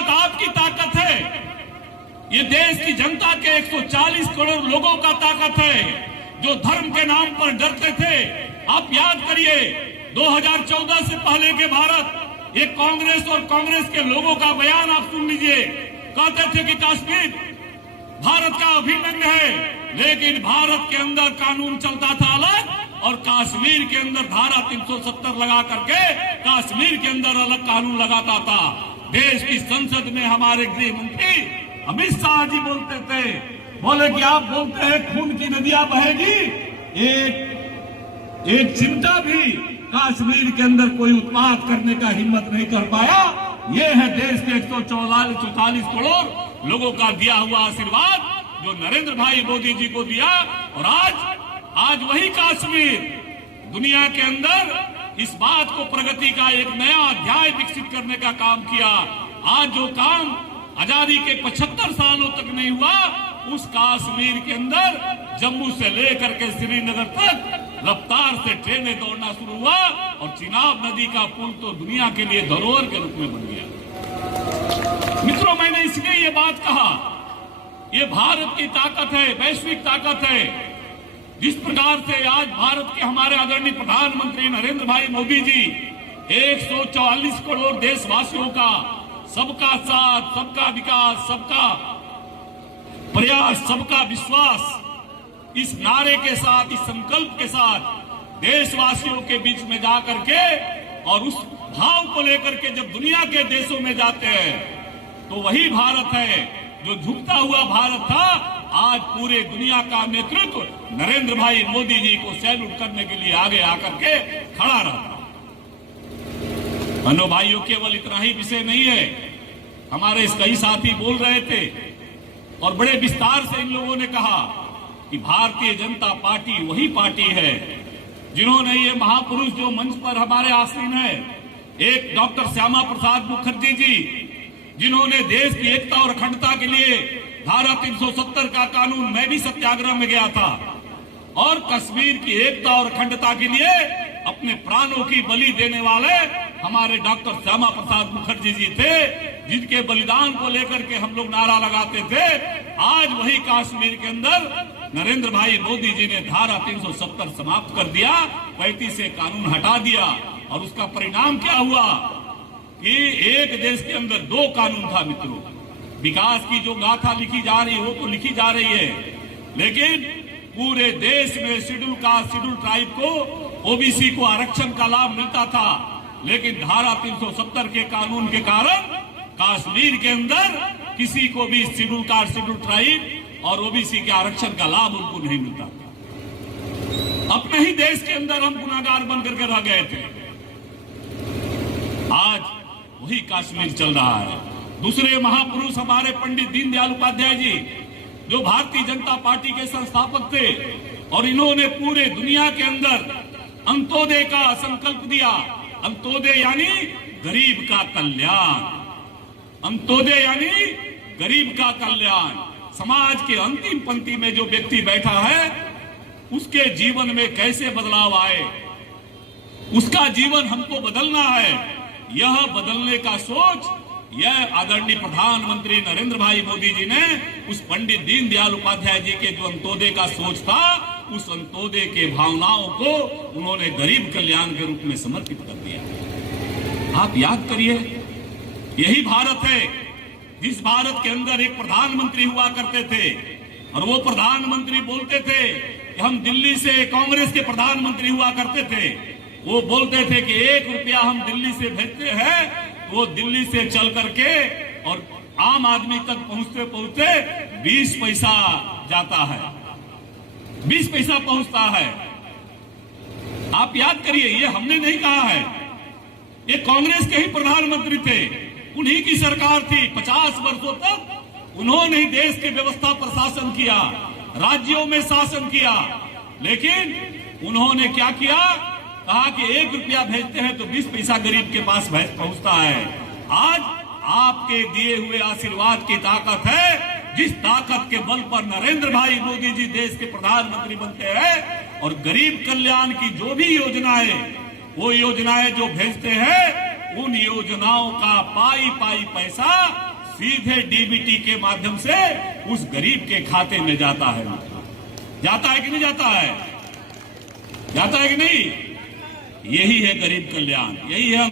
ताकत आपकी ताकत है, ये देश की जनता के 140 करोड़ लोगों का ताकत है जो धर्म के नाम पर डरते थे। आप याद करिए 2014 से पहले के भारत, ये कांग्रेस और कांग्रेस के लोगों का बयान आप सुन लीजिए। कहते थे कि कश्मीर भारत का अभिन्न अंग है, लेकिन भारत के अंदर कानून चलता था अलग और कश्मीर के अंदर धारा 370 लगा करके कश्मीर के अंदर अलग कानून लगाता था। देश की संसद में हमारे गृह मंत्री अमित शाह जी बोलते थे, बोले कि आप बोलते हैं खून की नदियां बहेगी, एक चिमटा भी कश्मीर के अंदर कोई उत्पात करने का हिम्मत नहीं कर पाया। ये है देश के 144 करोड़ लोगों का दिया हुआ आशीर्वाद जो नरेंद्र भाई मोदी जी को दिया। और आज वही कश्मीर दुनिया के अंदर इस बात को प्रगति का एक नया अध्याय विकसित करने का काम किया। आज जो काम आजादी के 75 सालों तक नहीं हुआ, उस कश्मीर के अंदर जम्मू से लेकर के श्रीनगर तक रफ्तार से ट्रेनें दौड़ना शुरू हुआ और चिनाब नदी का पुल तो दुनिया के लिए धरोहर के रूप में बन गया। मित्रों, मैंने इसलिए ये बात कहा, ये भारत की ताकत है, वैश्विक ताकत है। जिस प्रकार से आज भारत के हमारे आदरणीय प्रधानमंत्री नरेंद्र भाई मोदी जी 144 करोड़ देशवासियों का सबका साथ, सबका विकास, सबका प्रयास, सबका विश्वास, इस नारे के साथ, इस संकल्प के साथ देशवासियों के बीच में जाकर के और उस भाव को लेकर के जब दुनिया के देशों में जाते हैं तो वही भारत है जो झुकता हुआ भारत था। आज पूरे दुनिया का नेतृत्व नरेंद्र भाई मोदी जी को सैल्यूट करने के लिए आगे आकर के खड़ा रहा। बहनों भाइयों, केवल इतना ही विषय नहीं है। हमारे कई साथी बोल रहे थे और बड़े विस्तार से इन लोगों ने कहा कि भारतीय जनता पार्टी वही पार्टी है जिन्होंने ये महापुरुष जो मंच पर हमारे आसीन है, एक डॉक्टर श्यामा प्रसाद मुखर्जी जी, जिन्होंने देश की एकता और अखंडता के लिए धारा 370 का कानून, मैं भी सत्याग्रह में गया था, और कश्मीर की एकता और अखंडता के लिए अपने प्राणों की बलि देने वाले हमारे डॉक्टर श्यामा प्रसाद मुखर्जी जी थे, जिनके बलिदान को लेकर के हम लोग नारा लगाते थे। आज वही कश्मीर के अंदर नरेंद्र भाई मोदी जी ने धारा 370 समाप्त कर दिया, 35 से कानून हटा दिया, और उसका परिणाम क्या हुआ कि एक देश के अंदर दो कानून था। मित्रों, विकास की जो गाथा लिखी जा रही है वो तो लिखी जा रही है, लेकिन पूरे देश में शेड्यूल कास्ट, शेड्यूल ट्राइब को, ओबीसी को आरक्षण का लाभ मिलता था, लेकिन धारा 370 के कानून के कारण कश्मीर के अंदर किसी को भी शेड्यूल कास्ट, शेड्यूल ट्राइब और ओबीसी के आरक्षण का लाभ उनको नहीं मिलता। अपने ही देश के अंदर हम गुनाहगार बन करके रह गए थे। आज वही कश्मीर चल रहा है। दूसरे महापुरुष हमारे पंडित दीनदयाल उपाध्याय जी, जो भारतीय जनता पार्टी के संस्थापक थे, और इन्होंने पूरे दुनिया के अंदर अंत्योदय का संकल्प दिया। अंत्योदय यानी गरीब का कल्याण, अंत्योदय यानी गरीब का कल्याण। समाज के अंतिम पंक्ति में जो व्यक्ति बैठा है उसके जीवन में कैसे बदलाव आए, उसका जीवन हमको बदलना है। यह बदलने का सोच यह आदरणीय प्रधानमंत्री नरेंद्र भाई मोदी जी ने उस पंडित दीनदयाल उपाध्याय जी के जो अंत्योदय का सोच था, उस अंत्योदय के भावनाओं को उन्होंने गरीब कल्याण के रूप में समर्पित कर दिया। आप याद करिए, यही भारत है जिस भारत के अंदर एक प्रधानमंत्री हुआ करते थे, और वो प्रधानमंत्री बोलते थे कि हम दिल्ली से, कांग्रेस के प्रधानमंत्री हुआ करते थे, वो बोलते थे कि 1 रुपया हम दिल्ली से भेजते हैं, वो दिल्ली से चल करके और आम आदमी तक पहुंचते पहुंचते 20 पैसा जाता है, 20 पैसा पहुंचता है। आप याद करिए, ये हमने नहीं कहा है, ये कांग्रेस के ही प्रधानमंत्री थे, उन्हीं की सरकार थी। 50 वर्षों तक उन्होंने ही देश की व्यवस्था पर शासन किया, राज्यों में शासन किया, लेकिन उन्होंने क्या किया, कहा कि 1 रुपया भेजते हैं तो 20 पैसा गरीब के पास पहुंचता है। आज आपके दिए हुए आशीर्वाद की ताकत है, जिस ताकत के बल पर नरेंद्र भाई मोदी जी देश के प्रधानमंत्री बनते हैं, और गरीब कल्याण की जो भी योजनाएं, वो योजनाएं जो भेजते हैं उन योजनाओं का पाई पाई पैसा सीधे डीबीटी के माध्यम से उस गरीब के खाते में जाता है कि नहीं जाता है? जाता है कि नहीं? यही है गरीब कल्याण, यही है